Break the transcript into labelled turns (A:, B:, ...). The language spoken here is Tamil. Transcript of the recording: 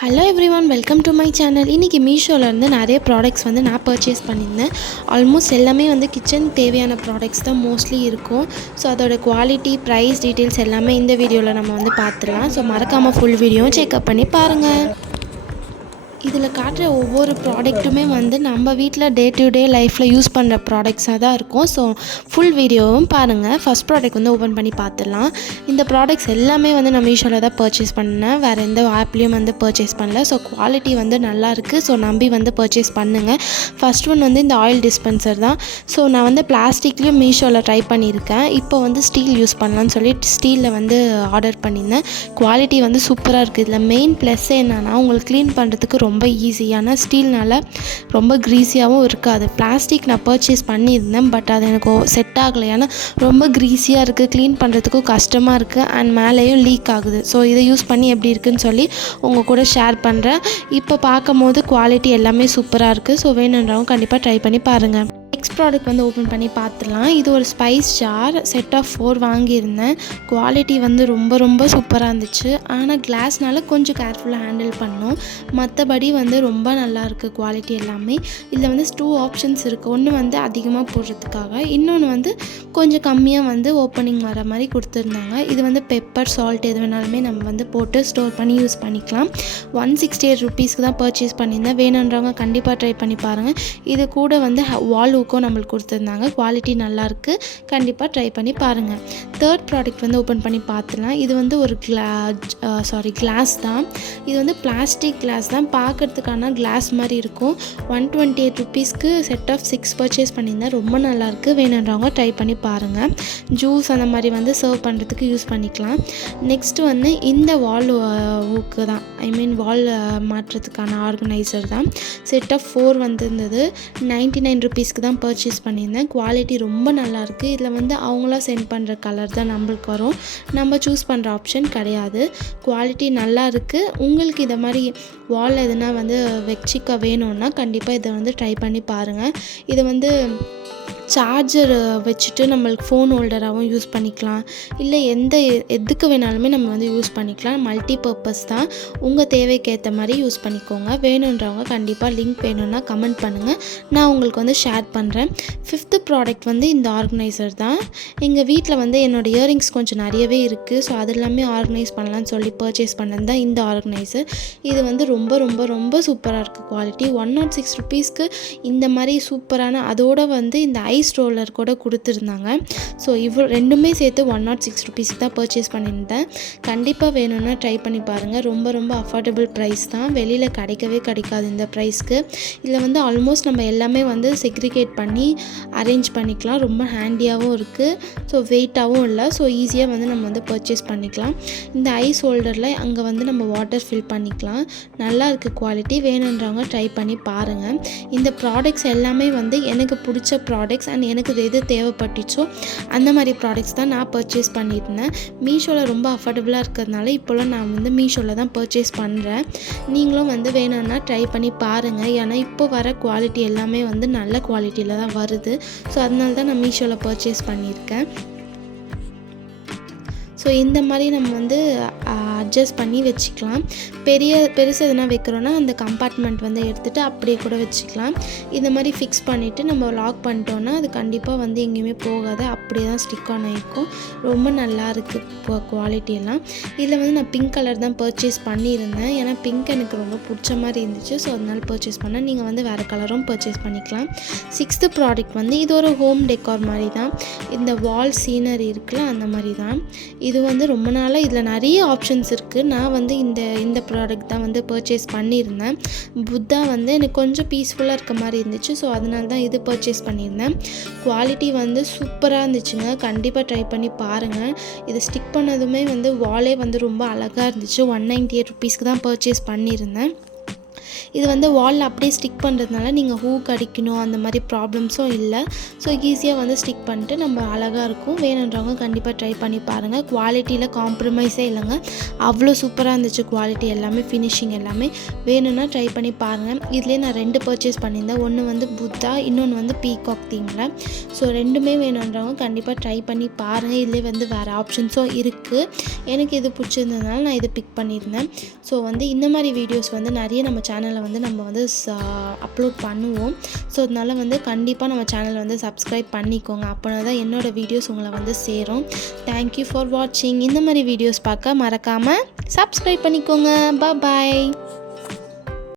A: Hello everyone welcome to my channel இன்றைக்கி மீஷோலேருந்து நிறைய ப்ராடக்ட்ஸ் வந்து நான் பர்ச்சேஸ் பண்ணியிருந்தேன். ஆல்மோஸ்ட் எல்லாமே வந்து கிச்சன் தேவையான ப்ராடக்ட்ஸ் தான் மோஸ்ட்லி இருக்கும். ஸோ அதோட குவாலிட்டி ப்ரைஸ் டீட்டெயில்ஸ் எல்லாமே இந்த வீடியோவில் நம்ம வந்து பார்த்துடலாம். ஸோ மறக்காமல் ஃபுல் வீடியோவும் செக்அப் பண்ணி பாருங்கள் இதில் காட்டுற ஒவ்வொரு ப்ராடக்ட்டுமே வந்து நம்ம வீட்டில் டே டு டே லைஃப்பில் யூஸ் பண்ணுற ப்ராடக்ட்ஸாக தான் இருக்கும். ஸோ ஃபுல் வீடியோவும் பாருங்கள் ஃபஸ்ட் ப்ராடக்ட் வந்து ஓப்பன் பண்ணி பார்த்துடலாம். இந்த ப்ராடக்ட்ஸ் எல்லாமே வந்து நான் மீஷோவில் தான் பர்ச்சேஸ் பண்ணேன். வேறு எந்த ஆப்லேயும் வந்து பர்ச்சேஸ் பண்ணல. ஸோ குவாலிட்டி வந்து நல்லாயிருக்கு ஸோ நம்பி வந்து பர்ச்சேஸ் பண்ணுங்கள் ஃபஸ்ட் ஒன் வந்து இந்த ஆயில் டிஸ்பென்சர் தான். ஸோ நான் வந்து பிளாஸ்டிக்லேயும் மீஷோவில் ட்ரை பண்ணியிருக்கேன். இப்போ வந்து ஸ்டீல் யூஸ் பண்ணலான்னு சொல்லி ஸ்டீலில் வந்து ஆர்டர் பண்ணியிருந்தேன். குவாலிட்டி வந்து சூப்பராக இருக்குது இதில் மெயின் ப்ளஸ் என்னென்னா உங்களுக்கு க்ளீன் பண்ணுறதுக்கு ரொம்ப ரொம்ப ஈஸியான ஸ்டீல்னால ரொம்ப க்ரீஸியாகவும் இருக்காது. பிளாஸ்டிக் நான் பர்ச்சேஸ் பண்ணியிருந்தேன் பட் அது எனக்கு செட் ஆகலை ஏன்னா ரொம்ப க்ரீஸியாக இருக்குது க்ளீன் பண்ணுறதுக்கும் கஷ்டமாக இருக்குது அண்ட் மேலேயும் லீக் ஆகுது. ஸோ இதை யூஸ் பண்ணி எப்படி இருக்குன்னு சொல்லி உங்கள் கூட ஷேர் பண்ணுறேன் இப்போ பார்க்கும் போது குவாலிட்டி எல்லாமே சூப்பராக இருக்குது ஸோ வேணுன்றவங்க கண்டிப்பாக ட்ரை பண்ணி பாருங்கள் நெக்ஸ்ட் ப்ராடக்ட் வந்து ஓப்பன் பண்ணி பார்த்துடலாம் இது ஒரு spice jar set of four வாங்கியிருந்தேன். குவாலிட்டி வந்து ரொம்ப ரொம்ப சூப்பராக இருந்துச்சு. ஆனால் கிளாஸ்னால கொஞ்சம் கேர்ஃபுல்லாக ஹேண்டில் பண்ணோம். மற்றபடி வந்து ரொம்ப நல்லாயிருக்கு குவாலிட்டி எல்லாமே. இதில் வந்து டூ ஆப்ஷன்ஸ் இருக்குது ஒன்று வந்து அதிகமாக போடுறதுக்காக இன்னொன்று வந்து கொஞ்சம் கம்மியாக வந்து ஓப்பனிங் வர மாதிரி கொடுத்துருந்தாங்க. இது வந்து பெப்பர் சால்ட் எது வேணாலுமே நம்ம வந்து போட்டு ஸ்டோர் பண்ணி யூஸ் பண்ணிக்கலாம். ஒன் சிக்ஸ்டி எயிட் ருபீஸ்க்கு தான் பர்ச்சேஸ் பண்ணியிருந்தேன். வேணுன்றவங்க கண்டிப்பாக ட்ரை பண்ணி பாருங்கள் இது கூட வந்து வால் ஊக்கும் நம்மளுக்கு கொடுத்துருந்தாங்க. குவாலிட்டி நல்லாயிருக்கு. கண்டிப்பாக ட்ரை பண்ணி பாருங்கள் தேர்ட் ப்ராடக்ட் வந்து ஓப்பன் பண்ணி பார்த்துலாம் இது வந்து ஒரு கிளா சாரி கிளாஸ் தான். இது வந்து பிளாஸ்டிக் கிளாஸ் தான். பார்க்குறதுக்கான கிளாஸ் மாதிரி இருக்கும். ஒன் டுவெண்ட்டி எயிட் ருபீஸ்க்கு செட் ஆஃப் சிக்ஸ் பர்ச்சேஸ் பண்ணியிருந்தேன். ரொம்ப நல்லாயிருக்கு. வேணுன்றவங்க ட்ரை பண்ணி பாருங்கள் ஜூஸ் அந்த மாதிரி வந்து சர்வ் பண்ணுறதுக்கு யூஸ் பண்ணிக்கலாம். நெக்ஸ்ட் வந்து இந்த வால் ஊக்கு தான். ஐ மீன் வால் மாற்றுறதுக்கான ஆர்கனைசர் தான். செட் ஆஃப் ஃபோர் வந்திருந்தது. நைன்ட்டி நைன் ருபீஸ்க்கு தான் பர்ச்சேஸ் பண்ணியிருந்தேன். குவாலிட்டி ரொம்ப நல்லாயிருக்கு. இதில் வந்து அவங்களா சென்ட் பண்ணுற கலர் தான் நம்மளுக்கு வரும். நம்ம சூஸ் பண்ணுற ஆப்ஷன் கிடையாது. குவாலிட்டி நல்லா இருக்குது உங்களுக்கு இதை மாதிரி வால் எதுனா வந்து வச்சிக்க வேணும்னா கண்டிப்பாக இதை வந்து ட்ரை பண்ணி பாருங்கள் இதை வந்து சார்ஜர் வச்சுட்டு நம்மளுக்கு ஃபோன் ஹோல்டராகவும் யூஸ் பண்ணிக்கலாம். இல்லை எந்த எதுக்கு வேணாலுமே நம்ம வந்து யூஸ் பண்ணிக்கலாம். மல்டி பர்பஸ் தான். உங்கள் தேவைக்கு ஏற்ற மாதிரி யூஸ் பண்ணிக்கோங்க. வேணுன்றவங்க கண்டிப்பாக லிங்க் வேணும்னா கமெண்ட் பண்ணுங்கள் நான் உங்களுக்கு வந்து ஷேர் பண்ணுறேன் ஃபிஃப்த்து ப்ராடக்ட் வந்து இந்த ஆர்கனைசர் தான். எங்கள் வீட்டில் வந்து என்னோடய இயரிங்ஸ் கொஞ்சம் நிறையவே இருக்குது ஸோ அது எல்லாமே ஆர்கனைஸ் பண்ணலான்னு சொல்லி பர்ச்சேஸ் பண்ணது தான் இந்த ஆர்கனைசர் இது வந்து ரொம்ப ரொம்ப ரொம்ப சூப்பராக இருக்குது குவாலிட்டி ஒன் நாட் சிக்ஸ் ருபீஸ்க்கு இந்த மாதிரி சூப்பரான அதோட வந்து இந்த ஐ ஐஸ் ரோலர் கூட கொடுத்துருந்தாங்க. ஸோ இவ்வளோ ரெண்டுமே சேர்த்து ஒன் நாட் சிக்ஸ் ருபீஸ் தான் பர்ச்சேஸ் பண்ணியிருந்தேன். கண்டிப்பாக வேணும்னா ட்ரை பண்ணி பாருங்கள் ரொம்ப ரொம்ப அஃபோர்டபுள் ப்ரைஸ் தான். வெளியில் கிடைக்கவே கிடைக்காது இந்த ப்ரைஸ்க்கு இதில் வந்து ஆல்மோஸ்ட் நம்ம எல்லாமே வந்து செக்ரிகேட் பண்ணி அரேஞ்ச் பண்ணிக்கலாம். ரொம்ப ஹேண்டியாகவும் இருக்குது ஸோ வெயிட்டாகவும் இல்லை. ஸோ ஈஸியாக வந்து நம்ம வந்து பர்ச்சேஸ் பண்ணிக்கலாம். இந்த ஐஸ் ஹோல்டரில் அங்கே வந்து நம்ம வாட்டர் ஃபில் பண்ணிக்கலாம். நல்லா இருக்குது குவாலிட்டி வேணுன்றவங்க ட்ரை பண்ணி பாருங்கள் இந்த ப்ராடக்ட்ஸ் எல்லாமே வந்து எனக்கு பிடிச்ச ப்ராடக்ட்ஸ் அண்ட் எனக்கு இது எது தேவைப்பட்டுச்சோ அந்த மாதிரி ப்ராடக்ட்ஸ் தான் நான் பர்ச்சேஸ் பண்ணியிருந்தேன். மீஷோவில் ரொம்ப அஃபோர்டபுளாக இருக்கிறதுனால இப்போலாம் நான் வந்து மீஷோவில் தான் பர்ச்சேஸ் பண்ணுறேன் நீங்களும் வந்து வேணும்னா ட்ரை பண்ணி பாருங்கள் ஏன்னா இப்போ வர குவாலிட்டி எல்லாமே வந்து நல்ல குவாலிட்டியில் தான் வருது. ஸோ அதனால தான் நான் மீஷோவில் பர்ச்சேஸ் பண்ணியிருக்கேன். ஸோ இந்த மாதிரி நம்ம வந்து அட்ஜஸ்ட் பண்ணி வச்சுக்கலாம். பெரிய பெருசு எதுனா வைக்கிறோன்னா அந்த கம்பார்ட்மெண்ட் வந்து எடுத்துகிட்டு அப்படியே கூட வச்சுக்கலாம். இந்த மாதிரி ஃபிக்ஸ் பண்ணிவிட்டு நம்ம லாக் பண்ணிட்டோன்னா அது கண்டிப்பாக வந்து எங்கேயுமே போகாது. அப்படியே தான் ஸ்டிக் ஆன் ஆகிருக்கும் ரொம்ப நல்லா இருக்குது குவாலிட்டியெல்லாம் இதில் வந்து நான் பிங்க் கலர் தான் பர்ச்சேஸ் பண்ணியிருந்தேன். ஏன்னா பிங்க் எனக்கு ரொம்ப பிடிச்ச மாதிரி இருந்துச்சு. ஸோ அதனால பர்ச்சேஸ் பண்ணேன். நீங்கள் வந்து வேறு கலரும் பர்ச்சேஸ் பண்ணிக்கலாம். சிக்ஸ்த்து ப்ராடக்ட் வந்து இது ஒரு ஹோம் டெக்கார் மாதிரி தான். இந்த வால் சீனரி இருக்குல்ல அந்த மாதிரி தான். இது வந்து ரொம்ப நாளாக இதில் நிறைய ஆப்ஷன்ஸ் இருக்குது நான் வந்து இந்த இந்த ப்ராடக்ட் தான் வந்து பர்ச்சேஸ் பண்ணியிருந்தேன். புத்தா வந்து எனக்கு கொஞ்சம் பீஸ்ஃபுல்லாக இருக்க மாதிரி இருந்துச்சு. ஸோ அதனால தான் இது பர்ச்சேஸ் பண்ணியிருந்தேன். குவாலிட்டி வந்து சூப்பராக இருந்துச்சுங்க. கண்டிப்பாக ட்ரை பண்ணி பாருங்கள் இது ஸ்டிக் பண்ணதுமே வந்து வாலே வந்து ரொம்ப அழகாக இருந்துச்சு. ஒன் நைன்ட்டி எயிட் ருபீஸ்க்கு தான் பர்ச்சேஸ் பண்ணியிருந்தேன். இது வந்து வாலில் அப்படியே ஸ்டிக் பண்ணுறதுனால நீங்கள் ஹூக் அடிக்கணும் அந்த மாதிரி ப்ராப்ளம்ஸும் இல்லை. ஸோ ஈஸியாக வந்து ஸ்டிக் பண்ணிட்டு நம்ம அழகாக இருக்கும். வேணுன்றவங்க கண்டிப்பாக ட்ரை பண்ணி பாருங்கள் குவாலிட்டியில் காம்ப்ரமைஸே இல்லைங்க. அவ்வளோ சூப்பராக இருந்துச்சு குவாலிட்டி எல்லாமே ஃபினிஷிங் எல்லாமே. வேணும்னா ட்ரை பண்ணி பாருங்கள் இதுலேயே நான் ரெண்டு பர்ச்சேஸ் பண்ணியிருந்தேன். ஒன்று வந்து புத்தா இன்னொன்று வந்து பீகாக் தீமில் ஸோ ரெண்டுமே வேணுன்றவங்க கண்டிப்பாக ட்ரை பண்ணி பாருங்கள் இதுலேயே வந்து வேறு ஆப்ஷன்ஸும் இருக்குது எனக்கு இது பிடிச்சிருந்ததுனால நான் இதை பிக் பண்ணியிருந்தேன். ஸோ வந்து இந்த மாதிரி வீடியோஸ் வந்து நிறைய நம்ம சேனல் சேனலை வந்து நம்ம வந்து அப்லோட் பண்ணுவோம். ஸோ அதனால வந்து கண்டிப்பாக நம்ம சேனலை வந்து சப்ஸ்கிரைப் பண்ணிக்கோங்க. அப்போனா தான் என்னோடய வீடியோஸ் உங்களை வந்து சேரும். தேங்க்யூ ஃபார் வாட்சிங் இந்த மாதிரி வீடியோஸ் பார்க்க மறக்காமல் சப்ஸ்கிரைப் பண்ணிக்கோங்க. பாய்